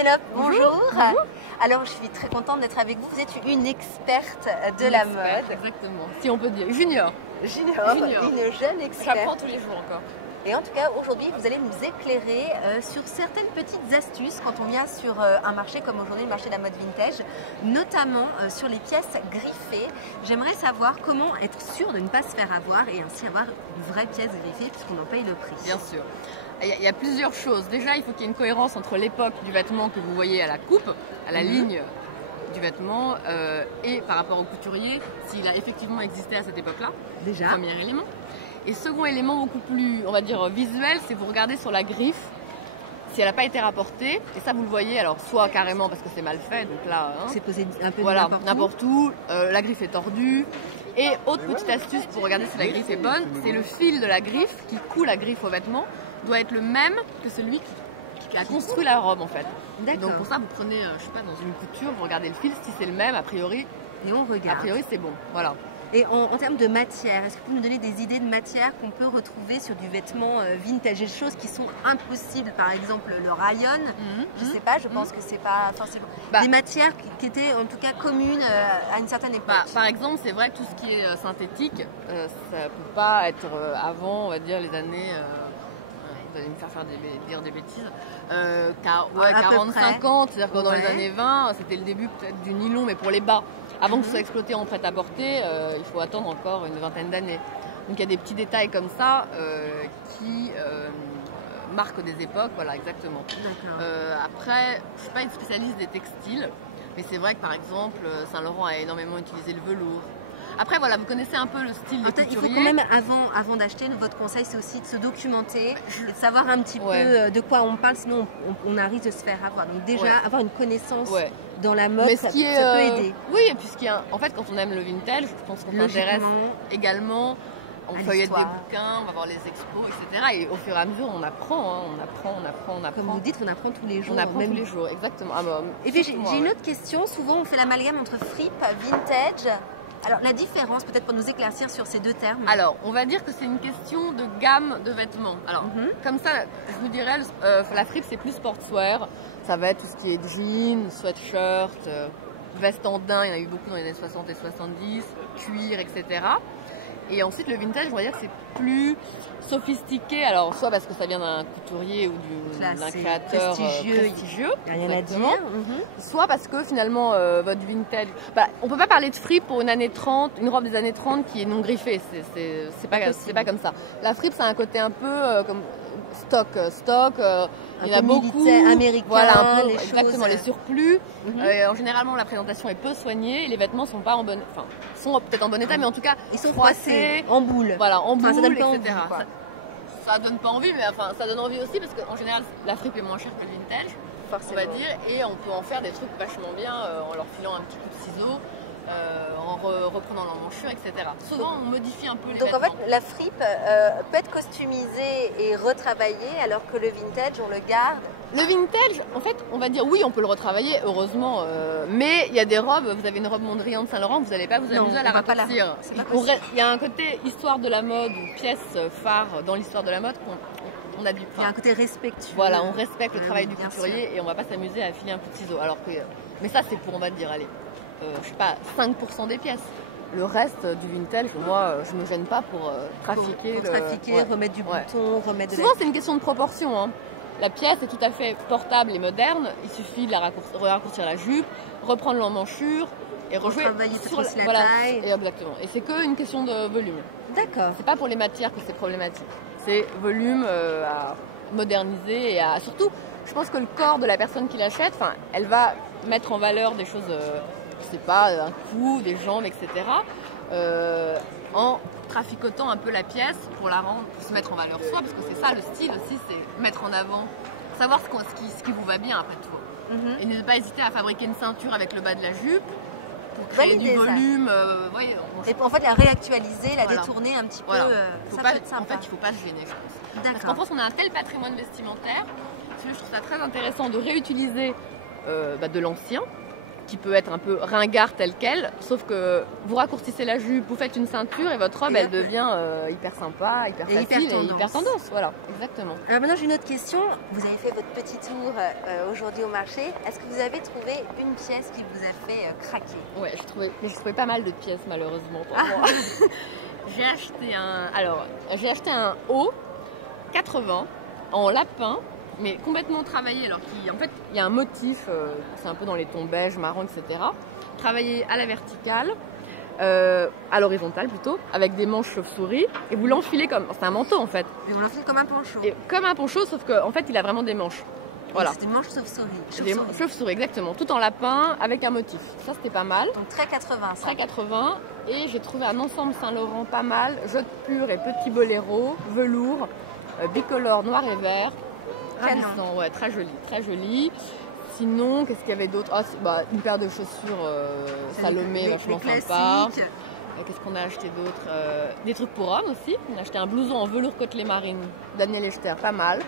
Pénélope, bonjour. Bonjour. Alors je suis très contente d'être avec vous. Vous êtes une experte de la mode. Exactement, si on peut dire. Junior. Junior, Junior. une jeune experte. J'apprends tous les jours encore. Et en tout cas, aujourd'hui, vous allez nous éclairer sur certaines petites astuces quand on vient sur un marché comme aujourd'hui, le marché de la mode vintage, notamment sur les pièces griffées. J'aimerais savoir comment être sûr de ne pas se faire avoir et ainsi avoir une vraie pièce griffée puisqu'on en paye le prix. Bien sûr. Il y a plusieurs choses. Déjà, il faut qu'il y ait une cohérence entre l'époque du vêtement que vous voyez à la coupe, à la ligne du vêtement, et par rapport au couturier, s'il a effectivement existé à cette époque-là. Déjà. Premier élément. Et second élément beaucoup plus, on va dire, visuel, c'est vous regardez sur la griffe, si elle n'a pas été rapportée, et ça vous le voyez, alors soit carrément parce que c'est mal fait, donc là, hein, c'est posé un peu voilà, n'importe où, la griffe est tordue. Et autre petite astuce pour regarder si la griffe est bonne, c'est le fil de la griffe qui coule la griffe au vêtement doit être le même que celui qui a construit la robe en fait. Donc pour ça vous prenez, je sais pas, dans une couture, vous regardez le fil, si c'est le même, a priori, et on regarde. A priori c'est bon, voilà. Et en termes de matière, est-ce que vous pouvez nous donner des idées de matière qu'on peut retrouver sur du vêtement vintage? Des choses qui sont impossibles, par exemple le rayon, je sais pas, je pense que c'est pas forcément... des matières qui étaient en tout cas communes à une certaine époque. Par exemple, c'est vrai que tout ce qui est synthétique, ça peut pas être avant, on va dire, les années... vous allez me faire dire des bêtises, 40-50, c'est-à-dire que dans les années 20, c'était le début peut-être du nylon, mais pour les bas. Avant que ce soit exploité en prêt-à-porter, il faut attendre encore une vingtaine d'années. Donc il y a des petits détails comme ça qui marquent des époques, voilà, exactement. Après, je ne suis pas une spécialiste des textiles, mais c'est vrai que par exemple, Saint-Laurent a énormément utilisé le velours. Après, voilà, vous connaissez un peu le style des couturiers. Il faut quand même, avant d'acheter, votre conseil, c'est aussi de se documenter, de savoir un petit peu de quoi on parle, sinon on a risque de se faire avoir. Donc déjà, avoir une connaissance dans la mode, ça peut aider. Oui, et puis en fait, quand on aime le vintage, je pense qu'on s'intéresse également, on feuillette des bouquins, on va voir les expos, etc. Et au fur et à mesure, on apprend, on apprend. Comme vous dites, on apprend tous les jours. On apprend tous les jours, exactement. Et puis j'ai une autre question, souvent on fait l'amalgame entre fripe, vintage. Alors la différence peut-être pour nous éclaircir sur ces deux termes. Alors on va dire que c'est une question de gamme de vêtements. Alors comme ça je vous dirais la fripe c'est plus sportswear. Ça va être tout ce qui est jeans, sweatshirt, veste en daim, il y en a eu beaucoup dans les années 60 et 70, cuir, etc. Et ensuite le vintage on va dire que c'est plus sophistiqué, alors soit parce que ça vient d'un couturier ou d'un créateur prestigieux, il n'y a rien à dire. Soit parce que finalement votre vintage, on peut pas parler de fripe pour une robe des années 30 qui est non griffée, c'est pas comme ça. La fripe c'est un côté un peu comme stock, il y en a beaucoup, américain, voilà, un peu, exactement, les surplus. Généralement la présentation est peu soignée et les vêtements sont pas en bon, sont peut-être en bon état, mais en tout cas ils sont froissés, en boule, voilà, en boule, ça donne pas etc. Envie, ça donne pas envie, mais ça donne envie aussi parce qu'en général la fripe est moins chère que le vintage, on va dire, et on peut en faire des trucs vachement bien en leur filant un petit coup de ciseau. En reprenant l'emmanchure, etc. Souvent, on modifie un peu les vêtements. Donc en fait, la fripe peut être customisée et retravaillée, alors que le vintage, on le garde. Le vintage, en fait, on va dire oui, on peut le retravailler, heureusement, mais il y a des robes, vous avez une robe Mondrian de Saint-Laurent, vous n'allez pas vous amuser à la raccourcir. Il y a un côté histoire de la mode, ou pièce phare dans l'histoire de la mode qu'on a du Il y a un côté respectueux. Voilà, on respecte le travail du couturier et on ne va pas s'amuser à filer un coup de ciseau. Mais ça, c'est pour, on va dire, allez, je sais pas, 5% des pièces. Le reste du vintage, moi, je me gêne pas pour trafiquer. Remettre du bouton, remettre de Souvent, c'est une question de proportion. Hein. La pièce est tout à fait portable et moderne. Il suffit de raccourcir la jupe, reprendre l'emmanchure et rejouer sur la taille. Exactement. Et c'est qu'une question de volume. D'accord. C'est pas pour les matières que c'est problématique. C'est volume à moderniser et surtout, je pense que le corps de la personne qui l'achète, elle va mettre en valeur des choses... je sais pas, un cou, des jambes, etc. En traficotant un peu la pièce pour se mettre en valeur soi, parce que c'est ça le style aussi, c'est mettre en avant, savoir ce qui vous va bien après tout. Et ne pas hésiter à fabriquer une ceinture avec le bas de la jupe pour créer du volume. Et en fait la réactualiser, la détourner un petit peu. En fait, il ne faut pas se gêner, je pense. Parce qu'en France, on a un tel patrimoine vestimentaire, je trouve ça très intéressant de réutiliser de l'ancien, qui peut être un peu ringard tel quel, sauf que vous raccourcissez la jupe, vous faites une ceinture et votre robe, elle devient hyper sympa, hyper facile et hyper tendance. Voilà, exactement. Alors maintenant, j'ai une autre question. Vous avez fait votre petit tour aujourd'hui au marché. Est-ce que vous avez trouvé une pièce qui vous a fait craquer? Ouais, j'ai trouvé pas mal de pièces malheureusement pour moi. J'ai acheté un haut 80 en lapin, mais complètement travaillé, alors qu'en fait il y a un motif, c'est un peu dans les tons beige, marron, etc. Travaillé à la verticale, à l'horizontale plutôt, avec des manches chauve-souris, et vous l'enfilez comme, c'est un manteau en fait. Et on l'enfile comme un poncho. Et comme un poncho, sauf qu'en fait il a vraiment des manches. Voilà. C'est des manches chauve-souris. Des chauve-souris, exactement, tout en lapin avec un motif. Ça c'était pas mal. Donc très 80 ça. Très 80, et j'ai trouvé un ensemble Saint-Laurent pas mal, jute pure et petit boléro, velours, bicolore noir et vert. Ravissant, ouais, très joli, très joli. Sinon, qu'est-ce qu'il y avait d'autre? Une paire de chaussures Salomé, vachement sympa. Qu'est-ce qu'on a acheté d'autre? Des trucs pour hommes aussi. On a acheté un blouson en velours côtelé marine, Daniel Echter, pas mal.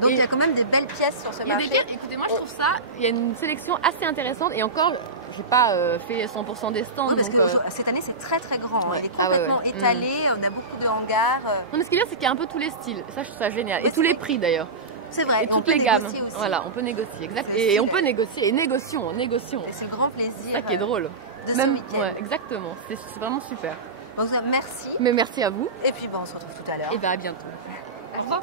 Donc il y a quand même des belles pièces sur ce marché. Écoutez, moi je trouve ça, il y a une sélection assez intéressante, et encore, j'ai pas fait 100% des stands. Oui, parce que cette année c'est très très grand, il est complètement étalé, on a beaucoup de hangars. Non, mais ce qui est bien, c'est qu'il y a un peu tous les styles, ça je trouve ça génial, et tous les prix d'ailleurs. C'est vrai, et toutes les gammes. Aussi. Voilà, on peut négocier, exact. Et on peut négocier, et négocions. Et c'est le grand plaisir. C'est ça qui est drôle. De ce week-end. Ouais, exactement, c'est vraiment super. Donc, merci. Mais merci à vous. Et puis on se retrouve tout à l'heure. Et à bientôt. À plus tard.